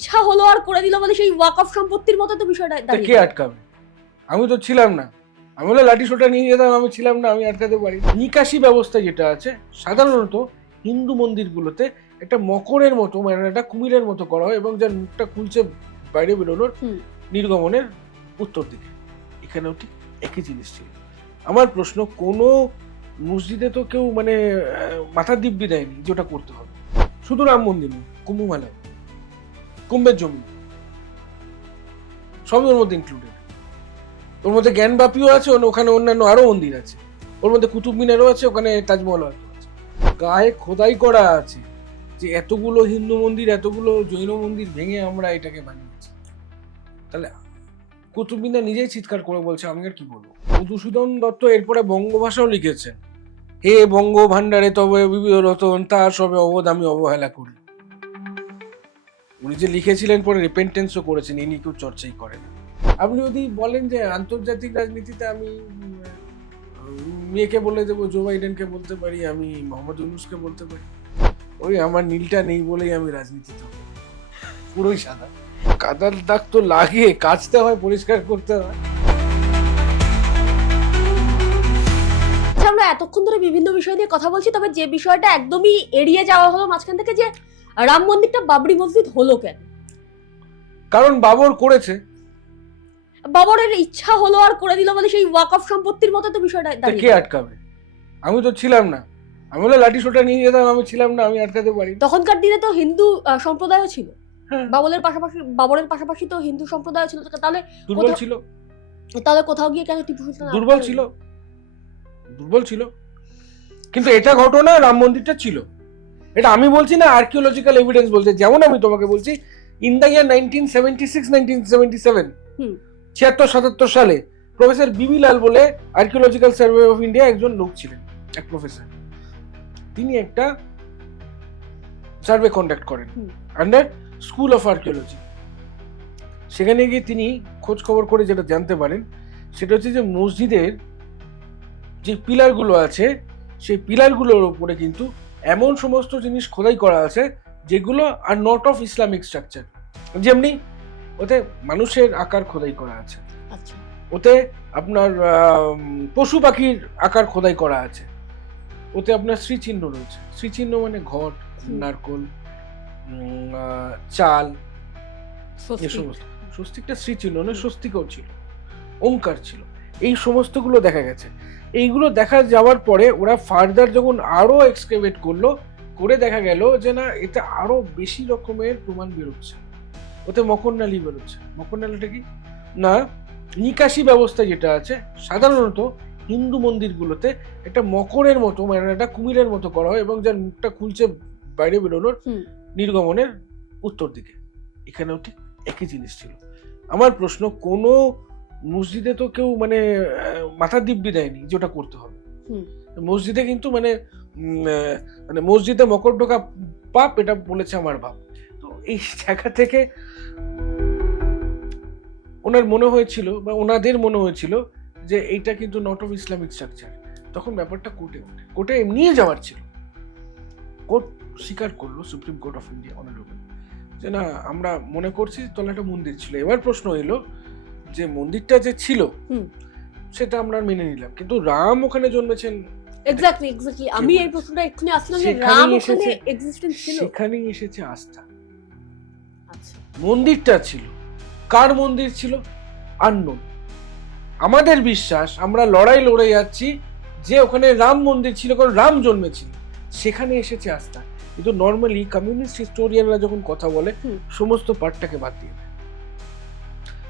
ইচ্ছা হলো আর করে দিল বলে সেই ওয়াক অফ সম্পত্তির মতো তো বিষয়টা তা দাঁড়িয়ে কে আটকাবে? আমি তো ছিলাম না। আমি বলে লাঠি সোটা নিয়ে যেতাম আমি ছিলাম না আমি আটকাতে পারি নিকাশি ব্যবস্থা যেটা আছে সাধারণত হিন্দু মন্দিরগুলোতে একটা মকরের মতো মানে একটা কুমিরের মতো করা হয় এবং যার মুখটা খুলছে বাইরে বেরোনোর হুম। নির্গমনের উত্তর দিকে। এখানেও ঠিক একই জিনিস ছিল। আমার প্রশ্ন কোনো মসজিদে তো কেউ মানে আহ, মাথার দিব্যি দেয়নি যেটা করতে হবে। শুধু রাম মন্দির নয় কুম্ভমেলায় কুম্ভের জমি। সবই ওর মধ্যে ইনক্লুডেড ওর মধ্যে জ্ঞানবাপীও আছে ওখানে অন্যান্য আরও মন্দির আছে। ওর মধ্যে কুতুব মিনারও আছে, ওখানে তাজমহল আছে। গায়ে খোদাই করা আছে যে এতগুলো হিন্দু মন্দির, এতগুলো জৈন মন্দির ভেঙে আমরা এটাকে বানিয়েছি। তাহলে কুতুব মিনার নিজেই চিৎকার করে বলছে, আমি আর কি বলব? মধুসূদন দত্ত এরপরে বঙ্গভাষাও লিখেছেন। হে বঙ্গ ভান্ডারে তবে বিবিধ রতন, তার সবে অবধ আমি অবহেলা করি। উনি যে লিখেছিলেন পরে রিপেন্টেন্সও করেছেন ইনি কেউ চর্চাই করেন আপনি যদি বলেন যে আন্তর্জাতিক রাজনীতিতে আমি মেয়েকে বলে দেবো জো বাইডেনকে বলতে পারি আমি মোহাম্মদ ইউনুসকে বলতে পারি ওই আমার নীলটা নেই বলেই আমি রাজনীতিতে। পুরোই সাদা। কাদার দাগ তো লাগে কাচতে হয় পরিষ্কার করতে হয়। আচ্ছা, আমরা এতক্ষণ ধরে বিভিন্ন বিষয় নিয়ে কথা বলছি তবে যে বিষয়টা একদমই এড়িয়ে যাওয়া হলো মাঝখান থেকে যে রাম মন্দিরটা বাবরি মসজিদ হলো কেন? কারণ বাবর করেছে। বাবরের ইচ্ছা হলো আর করে দিল বলে সেই ওয়াক অফ সম্পত্তির মতো তো বিষয়টা তা কে আটকাবে? আমি তো ছিলাম না। আমি বলে লাঠি সোটা নিয়ে যেতাম আমি ছিলাম না আমি আটকাতে পারি তখনকার দিনে তো হিন্দু সম্প্রদায়ও ছিল। হ্যাঁ। বাবলের পাশাপাশি বাবরের পাশাপাশি তো হিন্দু সম্প্রদায় ছিল। তাহলে দুর্বল ছিল। তাহলে কোথাও গিয়ে কেন টিপু সুলতান দুর্বল ছিল। দুর্বল ছিল। কিন্তু এটা ঘটনা রাম মন্দিরটা ছিল। এটা আমি বলছি না আর্কিওলজিক্যাল এভিডেন্স বলছে। যেমন আমি তোমাকে বলছি in the year nineteen seventy six nineteen seventy seven ছিয়াত্তর সাতাত্তর সালে প্রফেসর বিবি লাল বলে আর্কিওলজিক্যাল সার্ভে অফ ইন্ডিয়া একজন লোক ছিলেন এক প্রফেসর তিনি একটা সার্ভে কন্ডাক্ট করেন আন্ডার স্কুল অফ আর্কিওলজি সেখানে গিয়ে তিনি খোঁজ খবর করে যেটা জানতে পারেন সেটা হচ্ছে যে মসজিদের যে পিলারগুলো আছে সেই পিলারগুলোর উপরে কিন্তু এমন সমস্ত জিনিস খোদাই করা আছে যেগুলো are not of Islamic structure যেমনি ওতে মানুষের আকার খোদাই করা আছে। আচ্ছা। ওতে আপনার পশু পাখির আকার খোদাই করা আছে। ওতে আপনার শ্রীচিহ্ন রয়েছে। শ্রীচিহ্ন মানে ঘট। নারকল চাল এ সমস্ত। স্বস্তিকটা শ্রীচিহ্ন না স্বস্তিকও ছিল ওঙ্কার ছিল। এই সমস্তগুলো দেখা গেছে। এইগুলো দেখা যাওয়ার পরে ওরা ফার্দার যখন আরও এক্সকেভেট করল করে দেখা গেল যে না এতে আরও বেশি রকমের প্রমাণ বেরোচ্ছে। ওতে মকরনালি বেরোচ্ছে। মকরনালিটা কি? না নিকাশি ব্যবস্থা যেটা আছে সাধারণত হিন্দু মন্দিরগুলোতে একটা মকরের মতো মানে একটা কুমিরের মতো করা হয় এবং যার মুখটা খুলছে বাইরে বেরোনোর নির্গমনের উত্তর দিকে। এখানেও ঠিক একই জিনিস ছিল। আমার প্রশ্ন কোনো মসজিদে তো কেউ মানে মাথার দিব্যি দেয়নি যে ওটা করতে হবে। মসজিদে কিন্তু মানে মানে মসজিদে মকর ঢোকা পাপ এটা বলেছে আমার বাপ। তো এই জায়গা থেকে ওনার মনে হয়েছিল বা ওনাদের মনে হয়েছিল যে এইটা কিন্তু নট অফ ইসলামিক স্ট্রাকচার তখন ব্যাপারটা কোর্টে ওঠে। কোর্টে এমনিই যাওয়ার ছিল। কোর্ট স্বীকার করল supreme court of India honourable যে না আমরা মনে করছি তলা একটা মন্দির ছিল। এবার প্রশ্ন এলো যে মন্দিরটা যে ছিল সেটা আমরা মেনে নিলাম। কিন্তু রাম ওখানে জন্মেছেন এক্স্যাক্টলি এক্স্যাক্টলি আমি এই প্রশ্নটা এক্ষুনি আসছিলাম যে রাম ওখানে এক্সিস্টেন্স ছিল? সেখানেই এসেছে আস্থা। আচ্ছা। মন্দিরটা ছিল। কার মন্দির ছিল? আননোন। আমাদের বিশ্বাস আমরা লড়াই লড়ে যাচ্ছি যে ওখানে রাম মন্দির ছিল কারণ রাম জন্মেছিল। সেখানে এসেছে আস্থা। কিন্তু নর্মালি কমিউনিস্ট হিস্টোরিয়ানরা যখন কথা বলে সমস্ত পার্টটাকে বাদ দিয়ে।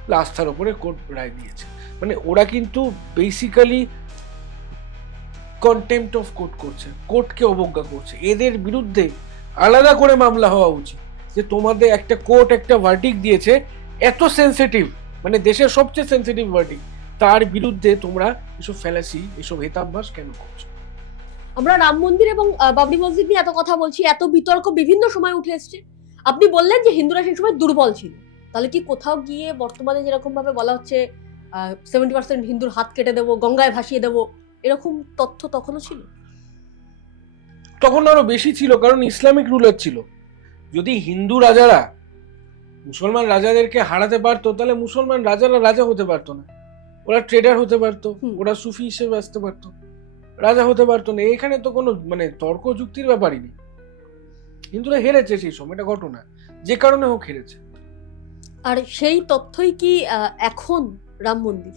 তাহলে ওপরে কোর্ট রায় দিয়েছে। মানে ওরা কিন্তু বেসিক্যালি কন্টেম্পট অফ কোর্ট করছে কোর্টকে অবজ্ঞা করছে। এদের বিরুদ্ধে আলাদা করে মামলা হওয়া উচিত যে তোমাদের একটা কোর্ট একটা ভার্ডিক দিয়েছে, এত সেন্সিটিভ মানে দেশের সবচেয়ে সেন্সিটিভ ভার্ডিক তার বিরুদ্ধে তোমরা এসব ফেলাসি এসব হেতাভ্যাস কেন করছ? আমরা রাম মন্দির এবং বাবরি মসজিদ নিয়ে এত কথা বলছি, এত বিতর্ক বিভিন্ন সময় উঠে এসছে। আপনি বললেন যে হিন্দুরা সেই সময় দুর্বল ছিল। তাহলে কি কোথাও গিয়ে বর্তমানে যেরকম ভাবে বলা হচ্ছে সেভেন্টি পার্সেন্ট হিন্দুর হাত কেটে দেবো গঙ্গায় ভাসিয়ে দেবো এরকম তথ্য তখনও ছিল? তখন আরও বেশি ছিল কারণ ইসলামিক রুলার ছিল। যদি হিন্দু রাজারা মুসলমান রাজাদেরকে হারাতে পারতো তাহলে মুসলমান রাজারা রাজা হতে পারতো না। ওরা ট্রেডার হতে পারতো ওরা সুফি হিসেবে আসতে পারতো রাজা হতে পারতো না। এখানে তো কোনো মানে তর্ক যুক্তির ব্যাপারই নেই। হিন্দুরা হেরেছে সেই সময় এটা ঘটনা। যে কারণে হোক হেরেছে। আর সেই তথ্যই কি এখন রাম মন্দির?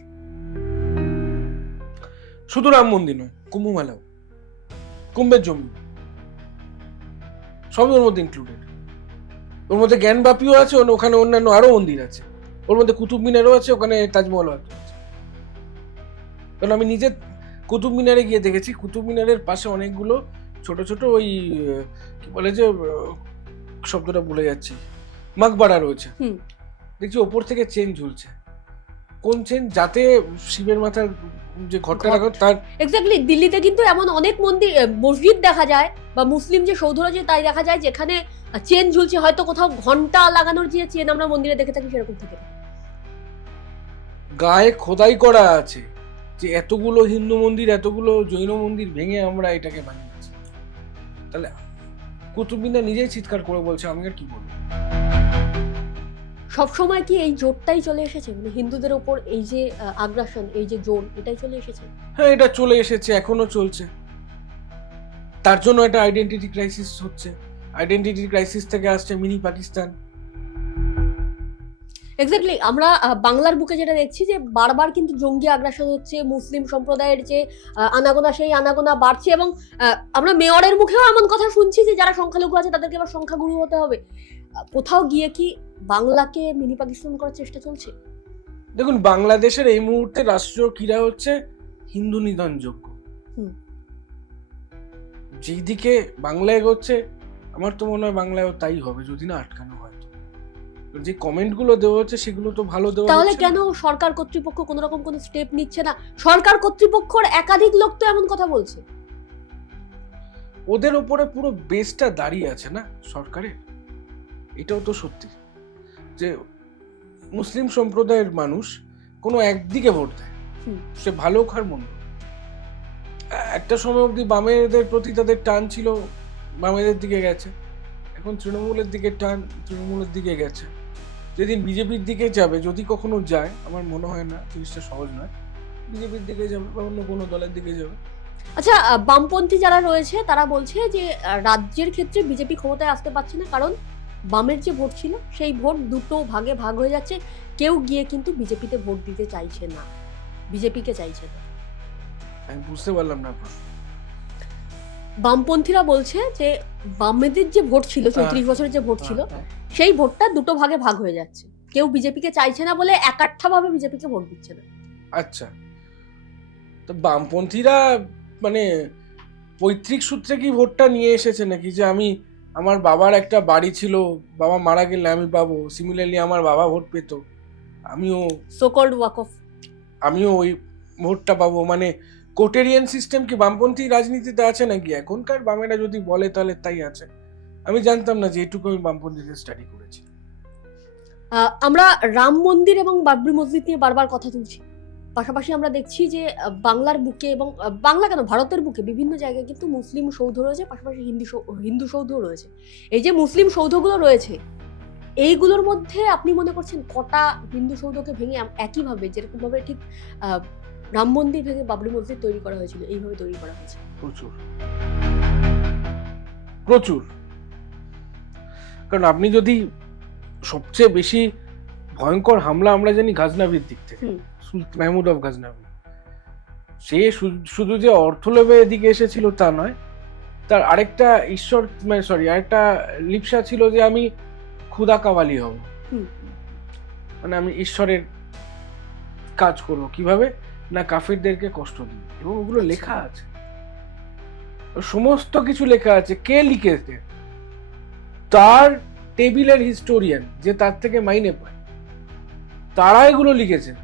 শুধু রাম মন্দির নয় কুম্ভ মেলাও কুম্ভের জমি। সবই ওর মধ্যে ইনক্লুডেড ওর মধ্যে জ্ঞান বাপিও আছে ওখানে অন্যান্য আরও মন্দির আছে। ওর মধ্যে কুতুব মিনারও আছে ওখানে তাজমহল আছে। কারণ আমি নিজে কুতুব মিনারে গিয়ে দেখেছি কুতুব মিনারের পাশে অনেকগুলো ছোট ছোট ওই কি বলে যে শব্দটা ভুলে যাচ্ছি। মাকবাড়া রয়েছে। হুম। দেখছি ওপর থেকে চেন ঝুলছে। কোন চেন যাতে শিবের মাথার যে ঘরটা ঘট। তার এক্স্যাক্টলি দিল্লিতে কিন্তু এমন অনেক মন্দির মসজিদ দেখা যায় বা মুসলিম যে সৌধ রয়েছে তাই দেখা যায় যেখানে চেন ঝুলছে হয়তো কোথাও ঘণ্টা লাগানোর যে চেন আমরা মন্দিরে দেখে থাকি সেরকম থেকে গায়ে খোদাই করা আছে যে এতগুলো হিন্দু মন্দির এতগুলো জৈন মন্দির ভেঙে আমরা এটাকে বানিয়েছি। তাহলে কুতুব নিজেই চিৎকার করে বলছে আমি আর কি বলব? সব সময় কি এই জোরটাই চলে এসেছে? মানে হিন্দুদের ওপর এই যে আগ্রাসন এই যে জোর এটাই চলে এসেছে? হ্যাঁ এটা চলে এসেছে এখনও চলছে। তার জন্য এটা আইডেন্টিটি ক্রাইসিস হচ্ছে। আইডেন্টিটি ক্রাইসিস থেকে আসছে মিনি পাকিস্তান। এক্স্যাক্টলি আমরা বাংলার বুকে যেটা দেখছি যে বারবার কিন্তু জঙ্গি আগ্রাসন হচ্ছে মুসলিম সম্প্রদায়ের যে আনাগোনা সেই আনাগোনা বাড়ছে এবং আমরা মেয়রের মুখেও এমন কথা শুনছি যে যারা সংখ্যালঘু আছে তাদেরকে আবার সংখ্যাগুরু হতে হবে। কোথাও গিয়ে কি বাংলাকে মিনি পাকিস্তান করার চেষ্টা চলছে? দেখুন বাংলাদেশের এই মুহূর্তে রাষ্ট্রীয় ক্রীড়া হচ্ছে হিন্দু নিধনযোগ্য যোগ্য যেই দিকে বাংলা এগোচ্ছে আমার তো মনে হয় বাংলায়ও তাই হবে যদি না আটকানো হয় যে কমেন্টগুলো দেওয়া হচ্ছে সেগুলো তো ভালো দেওয়া তাহলে কেন সরকার কর্তৃপক্ষ কোন রকম কোনো স্টেপ নিচ্ছে না? সরকার কর্তৃপক্ষর একাধিক লোক তো এমন কথা বলছে। ওদের উপরে পুরো বেসটা দাঁড়িয়ে আছে না সরকারের? এটাও তো সত্যি যে মুসলিম সম্প্রদায়ের মানুষ কোনো একদিকে ভোট দেয়। সে ভালো আর মন্দ। একটা সময় অবধি বামেদের প্রতি তাদের টান ছিল বামেদের দিকে গেছে। এখন তৃণমূলের দিকে টান তৃণমূলের দিকে গেছে। যেদিন বিজেপির দিকে যাবে যদি কখনো যায় আমার মনে হয় না জিনিসটা সহজ নয় বিজেপির দিকে যাবে বা অন্য কোনো দলের দিকে যাবে। আচ্ছা বামপন্থী যারা রয়েছে তারা বলছে যে রাজ্যের ক্ষেত্রে বিজেপি ক্ষমতায় আসতে পারছে না কারণ বামের যে ভোট ছিল সেই ভোট দুটো ভাগে ভাগ হয়ে যাচ্ছে। কেউ গিয়ে কিন্তু বিজেপিতে ভোট দিতে চাইছে না। বিজেপিকে চাইছে না। আমি বুঝতে পারলাম না বামপন্থীরা বলছে যে বামেদের যে ভোট ছিল চৌত্রিশ বছরের যে ভোট ছিল সেই ভোটটা দুটো ভাগে ভাগ হয়ে যাচ্ছে। কেউ বিজেপিকে চাইছে না বলে একাঠা ভাবে বিজেপিকে ভোট দিচ্ছে না। আচ্ছা। তো বামপন্থীরা মানে পৈতৃক সূত্রে কি ভোটটা নিয়ে এসেছে নাকি? যে আমি আমার বাবার একটা বাড়ি ছিল বাবা মারা গেলে আমি পাবো। সিমিলারলি আমার বাবা ভোট পেত। আমিও সোকল্ড ওয়াক অফ আমিও ওই ভোটটা পাবো। মানে কোটেরিয়ান সিস্টেম কি? বামপন্থী রাজনীতিতে আছে নাকি? এখনকার বামেরা যদি বলে তাহলে তাই আছে। আমি জানতাম না যে এটুকু আমি বামপন্থীদের স্টাডি করেছি। আমরা রাম মন্দির এবং বাবরি মসজিদ নিয়ে বারবার কথা তুলছি। পাশাপাশি আমরা দেখছি যে বাংলার বুকে এবং বাংলা কেন ভারতের বুকে বিভিন্ন জায়গায় কিন্তু মুসলিম সৌধ রয়েছে পাশাপাশি হিন্দু হিন্দু সৌধও রয়েছে। এই যে মুসলিম সৌধগুলো রয়েছে এইগুলোর মধ্যে আপনি মনে করছেন কটা হিন্দু সৌধকে ভেঙে একইভাবে যেরকমভাবে ঠিক রাম মন্দির ভেঙে বাবরি মসজিদ তৈরি করা হয়েছিল এইভাবে তৈরি করা হয়েছে। প্রচুর। প্রচুর। কারণ আপনি যদি সবচেয়ে বেশি ভয়ঙ্কর হামলা আমরা জানি গাজনাভির দিক থেকে। মাহমুদ অফ গাজনাভি সে শুধু যে অর্থ লোভে এদিকে এসেছিল তা নয় তার আরেকটা ঈশ্বর মানে সরি আরেকটা লিপসা ছিল যে আমি ক্ষুদা কাওয়ালি হব। মানে আমি ঈশ্বরের কাজ করব। কীভাবে? না কাফিরদেরকে কষ্ট দিই এবং ওগুলো আচ্ছা। লেখা আছে। সমস্ত কিছু লেখা আছে। কে লিখেছে? তার টেবিলের হিস্টোরিয়ান যে তার থেকে মাইনে পায়। তারা এগুলো লিখেছেন।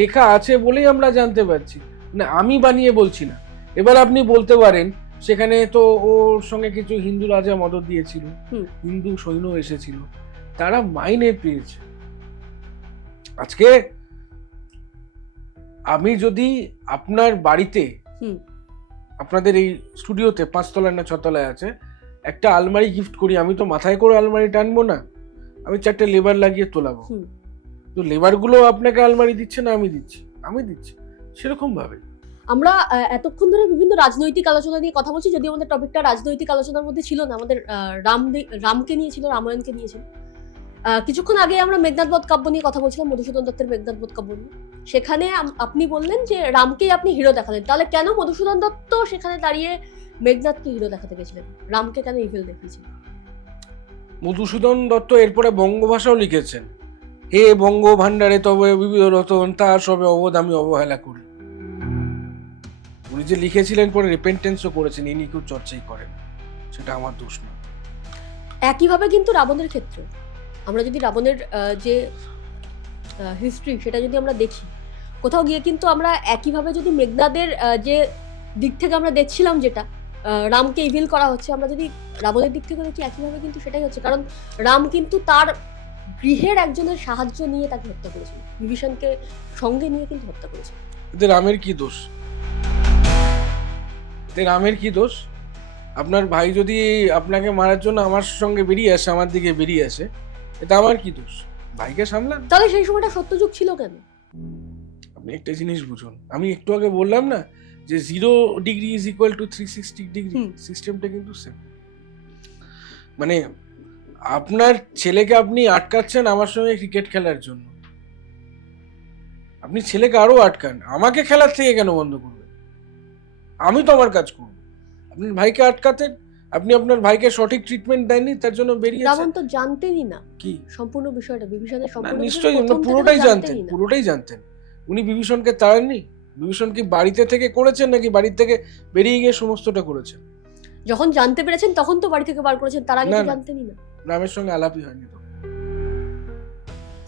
লেখা আছে বলেই আমরা জানতে পারছি। না আমি বানিয়ে বলছি না। এবার আপনি বলতে পারেন সেখানে তো ওর সঙ্গে কিছু হিন্দু রাজা মদত দিয়েছিল হিন্দু সৈন্য এসেছিল তারা মাইনে পেয়েছে। আজকে আমি যদি আপনার বাড়িতে আপনাদের এই স্টুডিওতে পাঁচতলায় না ছতলায় আছে একটা আলমারি গিফট করি আমি তো মাথায় করে আলমারি টানবো না আমি চারটে লেবার লাগিয়ে তোলাবো। তো লেবারগুলো আপনাকে আলমারি দিচ্ছে না আমি দিচ্ছি? আমি দিচ্ছি। সেরকম ভাবে। আমরা এতক্ষণ ধরে বিভিন্ন রাজনৈতিক আলোচনা নিয়ে কথা বলছি যদি আমাদের টপিকটা রাজনৈতিক আলোচনার মধ্যে ছিল না আমাদের রাম রামকে নিয়ে ছিল রামায়ণকে নিয়ে ছিল। আহ, কিছুক্ষণ আগে আমরা মেঘনাথ বধ কাব্য নিয়ে কথা বলছিলাম মধুসূদন দত্তের মেঘনাথ বধ কাব্য নিয়ে। সেখানে আপনি বললেন যে রামকেই আপনি হিরো দেখালেন। তাহলে কেন মধুসূদন দত্ত সেখানে দাঁড়িয়ে মেঘনাথকে হিরো দেখাতে গেছিলেন? রামকে কেন ইভেল দেখিয়েছিলেন? মধুসূদন দত্ত এরপরে বঙ্গভাষাও লিখেছেন। হে বঙ্গ ভাণ্ডারে তবে বিবিধ রতন, তার সবে অবধ আমি অবহেলা করি। উনি যে লিখেছিলেন পরে রিপেন্টেন্সও করেছেন, ইনি কেউ চর্চাই করেন। সেটা আমার দোষ না। একইভাবে কিন্তু রাবণের ক্ষেত্রে। আমরা যদি রাবণের যে হিস্ট্রি সেটা যদি আমরা দেখি, কোথাও গিয়ে কিন্তু আমরা একইভাবে যদি মেঘনাদের যে, দিক থেকে আমরা দেখছিলাম যেটা রামকে ইভিল করা হচ্ছে, আমরা যদি রাবণের দিক থেকে দেখি, একইভাবে কিন্তু সেটাই হচ্ছে। কারণ রাম কিন্তু তার গৃহের একজনের সাহায্য নিয়ে তাকে হত্যা করেছিল। বিভীষণকে সঙ্গে নিয়ে কিন্তু হত্যা করেছিল। এতে রামের কি দোষ? এতে রামের কি দোষ? আপনার ভাই যদি আপনাকে মারার জন্য আমার সঙ্গে বেরিয়ে আসে আমার দিকে বেরিয়ে আসে এটা আমার কি দোষ? ভাইকে সামলান। তাহলে সেই সময়টা সত্যযুগ ছিল কেন? আপনি একটা জিনিস বুঝুন। আমি একটু আগে বললাম না যে zero degree is equal to three sixty degree সিস্টেমটা কিন্তু সেম মানে আপনার ছেলেকে আপনি আটকাচ্ছেন আমার সঙ্গে ক্রিকেট খেলার জন্য। আপনি ছেলেকে আরও আটকান। আমাকে খেলার থেকে কেন বন্ধ করবেন? আমি তো আমার কাজ করব। আপনার ভাইকে আটকাতেন আপনি আপনার ভাইকে সঠিক ট্রিটমেন্ট দেননি তার জন্য বেরিয়ে রাবণ তো জানতেনই না। কি? সম্পূর্ণ বিষয়টা বিভীষণের সম্পূর্ণ নিশ্চয়ই পুরোটাই জানতেন পুরোটাই জানতেন। উনি বিভীষণকে তাড়াননি। বিভীষণ কি বাড়িতে থেকে করেছেন নাকি বাড়ির থেকে বেরিয়ে গিয়ে সমস্তটা করেছেন? যখন জানতে পেরেছেন তখন তো বাড়ি থেকে বার করেছেন তার আগে জানতেনই না। রামের সঙ্গে আলাপই হয়নি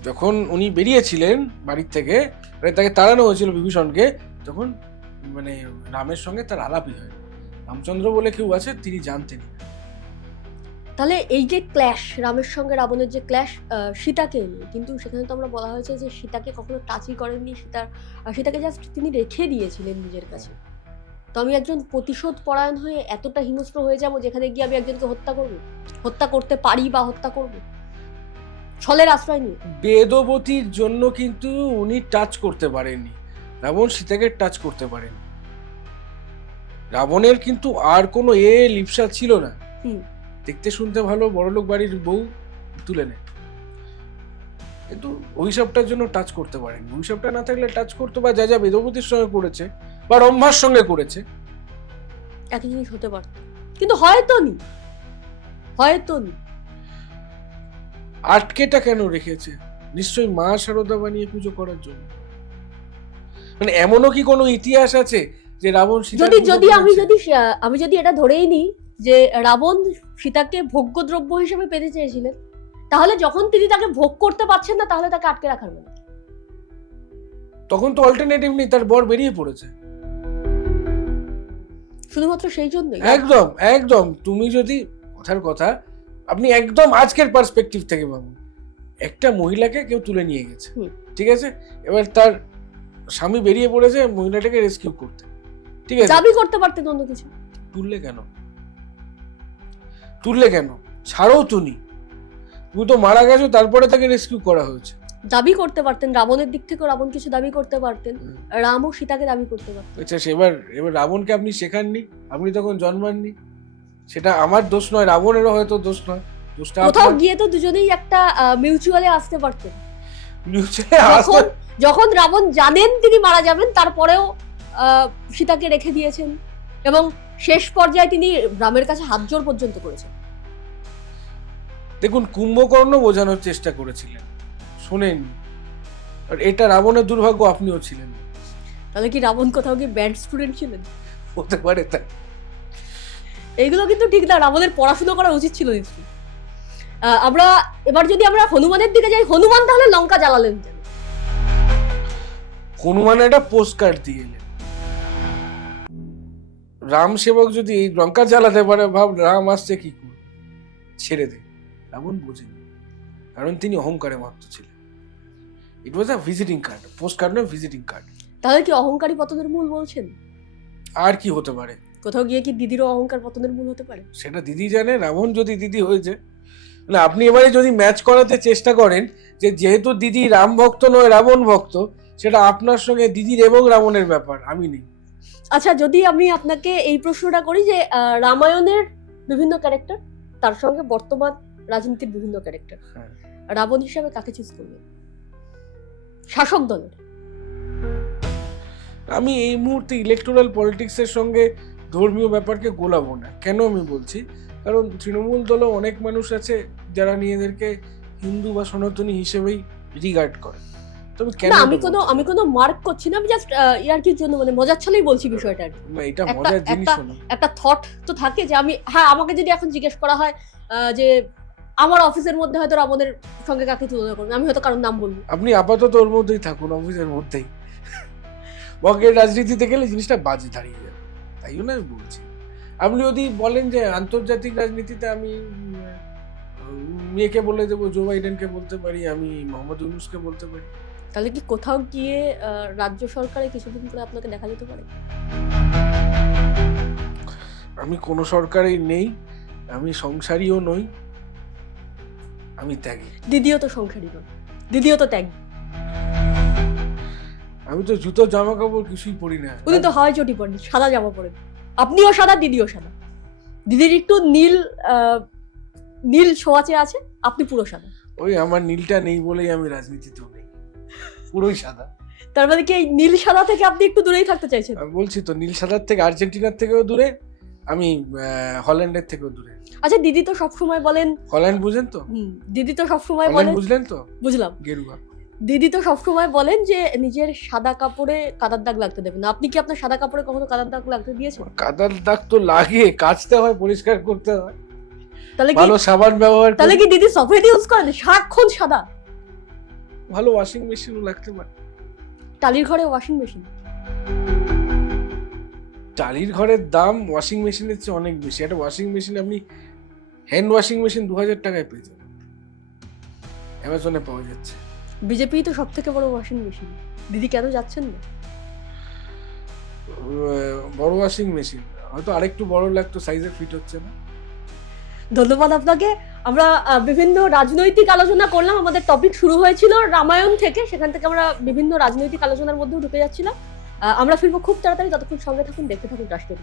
যখন উনি বেরিয়েছিলেন বাড়ির থেকে মানে তাকে তাড়ানো হয়েছিল বিভীষণকে, তখন মানে রামের সঙ্গে তার আলাপই হয় রামচন্দ্র বলে কেউ আছে, তিনি জানতেন তাহলে এই যে ক্ল্যাশ, রামের সঙ্গে রাবণের যে ক্ল্যাশ সীতাকে নিয়ে, কিন্তু সেখানে তো আমরা বলা হয়েছে যে সীতাকে কখনো টাচই করেননি, সীতার সীতাকে জাস্ট তিনি রেখে দিয়েছিলেন নিজের কাছে। তো আমি একজন প্রতিশোধ পরায়ণ হয়ে এতটা হিংস্র হয়ে যাব যেখানে গিয়ে আমি একজনকে হত্যা করব? হত্যা করতে পারি বা হত্যা করব? ছলের আশ্রয় নিয়ে। বেদবতীর জন্য কিন্তু উনি টাচ করতে পারেননি। রাবণ সীতাকে টাচ করতে পারেন রাবণের কিন্তু আর কোনো এ লিপসা ছিল না। দেখতে শুনতে ভালো বড়লোক বাড়ির বউ তুলে নেয়। কিন্তু অভিশাপটার জন্য টাচ করতে পারেন অভিশাপটা না থাকলে টাচ করতো বা যা যা বেদবতীর সঙ্গে করেছে বা রম্ভার সঙ্গে করেছে। একই জিনিস হতে পারত কিন্তু হয়তো নি। হয়তো নি। আটকেটা কেন রেখেছে? নিশ্চয়ই মা সারদা বানিয়ে পুজো করার জন্য। মানে এমনও কি কোনো ইতিহাস আছে যে রাবণ যদি যদি আমি যদি আমি যদি এটা ধরেই নিই যে রাবণ সীতাকে ভোগ্যদ্রব্য হিসেবে পেতে চেয়েছিলেন তাহলে যখন তিনি তাকে ভোগ করতে পারছেন না তাহলে তাকে আটকে রাখার মানে তখন তো অল্টারনেটিভ নেই তার বর বেরিয়ে পড়েছে। শুধুমাত্র সেই জন্যই? একদম একদম। তুমি যদি কথার কথা আপনি একদম আজকের পার্সপেক্টিভ থেকে ভাবুন। একটা মহিলাকে কেউ তুলে নিয়ে গেছে। ঠিক আছে? এবার তার স্বামী বেরিয়ে পড়েছে মহিলাটাকে রেস্কিউ করতে। ঠিক আছে? দাবি করতে পারতেন অন্য কিছু? তুললে কেন? তুললে কেন? ছাড়ো তুমি তুমি তো মারা গেছো তারপরে তাকে রেস্কিউ করা হয়েছে। দাবি করতে পারতেন রাবণের দিক থেকেও রাবণ কিছু দাবি করতে পারতেন। রামও সীতাকে দাবি করতে পারতেন। আচ্ছা এবার এবার রাবণকে আপনি শেখাননি? আপনি তখন জন্মাননি? সেটা আমার দোষ নয় রাবণেরও হয়তো দোষ নয়। দোষটা কোথাও গিয়ে তো দুজনেই একটা মিউচুয়ালে আসতে পারতেন। নিউজে যখন যখন রাবণ জানেন তিনি মারা যাবেন তারপরেও সীতাকে রেখে দিয়েছেন। এবং শেষ পর্যায়ে তিনি রামের কাছে হাত জোর পর্যন্ত করেছেন। দেখুন কুম্ভকর্ণ বোঝানোর চেষ্টা করেছিলেন। শোনেন আর এটা রাবণের দুর্ভাগ্য আপনিও ছিলেন। তাহলে কি রাবণ কোথাও গিয়ে ব্যাড স্টুডেন্ট ছিলেন? হতে পারে তাই। এইগুলো কিন্তু ঠিক না রাবণের পড়াশোনা করা উচিত ছিল আহ, আমরা এবার যদি আমরা হনুমানের দিকে যাই হনুমান তাহলে লঙ্কা জ্বালালেন? হনুমান একটা পোস্ট কার্ড দিয়ে এলেন। রাম সেবক যদি এই লঙ্কা জ্বালাতে পারে ভাব রাম আসছে কি করে? ছেড়ে দে। রাবণ বোঝেন কারণ তিনি অহংকারে মাত্র ছিলেন। It was a visiting card post card নয় ভিজিটিং কার্ড তাহলে কি অহংকারী পতনের মূল বলছেন? আর কি হতে পারে? কোথাও গিয়ে কি দিদিরও অহংকার পতনের মূল হতে পারে? সেটা দিদি জানে রাবণ যদি দিদি হয়েছে না আপনি এবারে যদি ম্যাচ করাতে চেষ্টা করেন যে যেহেতু দিদি রাম ভক্ত নয় রাবণ ভক্ত সেটা আপনার সঙ্গে দিদির এবং রাবণের ব্যাপার আমি নেই। আচ্ছা যদি আমি আপনাকে এই প্রশ্নটা করি যে রামায়ণের বিভিন্ন ক্যারেক্টার তার সঙ্গে বর্তমান রাজনীতির বিভিন্ন ক্যারেক্টার। রাবণ হিসাবে কাকে চুজ করবেন শাসক দলের। আমি এই মুহূর্তে ইলেকটোরাল পলিটিক্সের সঙ্গে ধর্মীয় ব্যাপারকে গোলাবো না। কেন আমি বলছি? কারণ তৃণমূল দলও অনেক মানুষ আছে যারা নিজেদেরকে হিন্দু বা সনাতনী হিসেবেই রিগার্ড করে। তবে কেন আমি কোনো আমি কোনো মার্ক করছি না আমি জাস্ট ইয়ার্কির জন্য মানে মজার ছলেই বলছি বিষয়টা। না, এটা মজার জিনিস একটা- একটা থট তো থাকে যে আমি হ্যাঁ আমাকে যদি এখন জিজ্ঞেস করা হয় যে আমার অফিসের মধ্যে হয়তো আমাদের সঙ্গে কাকে তুলনা করবেন আমি হয়তো কারোর নাম বলব। আপনি আপাতত ওর মধ্যেই থাকুন অফিসের মধ্যেই। বকের রাজনীতিতে গেলে জিনিসটা বাজে দাঁড়িয়ে যাবে। তাই জন্য আমি বলছি। আপনি যদি বলেন যে আন্তর্জাতিক রাজনীতিতে আমি মেয়েকে বলে দেবো জো বাইডেনকে বলতে পারি আমি মোহাম্মদ ইউনুসকে বলতে পারি। তাহলে কি কোথাও গিয়ে রাজ্য সরকারে কিছুদিন পরে আপনাকে দেখা যেতে পারে? আমি কোনো সরকারেই নেই আমি সংসারীও নই। আমি ত্যাগী। দিদিও তো সংসারী নয় দিদিও তো ত্যাগ। আমি তো জুতো জামা কাপড় কিছুই পরি না। উনি তো হয় চটি পড়েন সাদা জামা পরেন। আপনিও সাদা দিদিও সাদা। দিদির একটু নীল নীল ছোঁয়াচে আছে আপনি পুরো সাদা। ওই আমার নীলটা নেই বলেই আমি রাজনীতিতেও নেই। পুরোই সাদা। তার মানে কি এই নীল সাদা থেকে আপনি একটু দূরেই থাকতে চাইছেন? আমি বলছি তো নীল সাদার থেকে আর্জেন্টিনার থেকেও দূরে? আমি হল্যান্ডের থেকেও দূরে। আচ্ছা দিদি তো সবসময় বলেন হল্যান্ড বুঝেন তো? দিদি তো সবসময় বলেন বুঝলেন তো? বুঝলাম। গেরুয়া। দিদি তো সবসময় বলেন যে নিজের সাদা কাপড়ে কাদার দাগ লাগতে দেবেন। আপনি কি আপনার সাদা কাপড়ে কখনো কাদার দাগ লাগতে দিয়েছেন? কাদার দাগ তো লাগে কাচতে হয় পরিষ্কার করতে হয়। তাহলে কি ভালো সাবান ব্যবহার তাহলে কি দিদি সফেদ ইউজ করেন? সারাক্ষণ সাদা। ভালো ওয়াশিং মেশিনও লাগতে পারে। টালির ঘরে ওয়াশিং মেশিন টালির ঘরের দাম ওয়াশিং মেশিনের চেয়ে অনেক বেশি। একটা ওয়াশিং মেশিন আপনি হ্যান্ড ওয়াশিং মেশিন দু হাজার টাকায় পেয়ে যাবেন। অ্যামাজনে পাওয়া যাচ্ছে। বিজেপি তো সব থেকে বড় ওয়াশিং মেশিন দিদি কেন যাচ্ছেন না? বড় ওয়াশিং মেশিন হয়তো আরেকটু বড় লাগতো সাইজে ফিট হচ্ছে না। ধন্যবাদ আপনাকে। আমরা বিভিন্ন রাজনৈতিক আলোচনা করলাম। আমাদের টপিক শুরু হয়েছিল রামায়ণ থেকে। সেখান থেকে আমরা বিভিন্ন রাজনৈতিক আলোচনার মধ্যেও ঢুকে যাচ্ছিলাম। আমরা ফিরবো খুব তাড়াতাড়ি ততক্ষণ সঙ্গে থাকুন দেখতে থাকুন রাষ্ট্রীয়